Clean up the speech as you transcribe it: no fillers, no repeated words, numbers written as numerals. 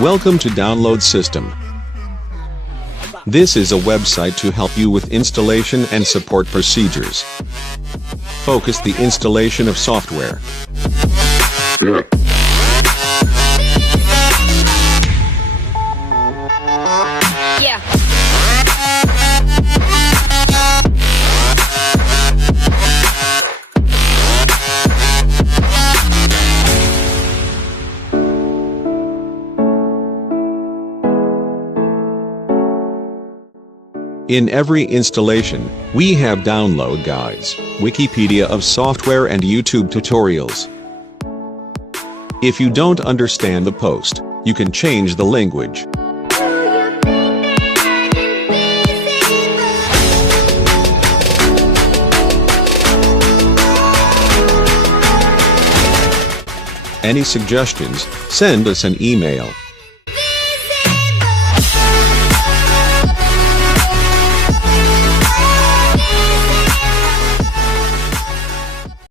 Welcome to Download System. This is a website to help you with installation and support procedures. Focus the installation of software. Yeah. In every installation, we have download guides, Wikipedia of software and YouTube tutorials. If you don't understand the post, you can change the language. Any suggestions, send us an email.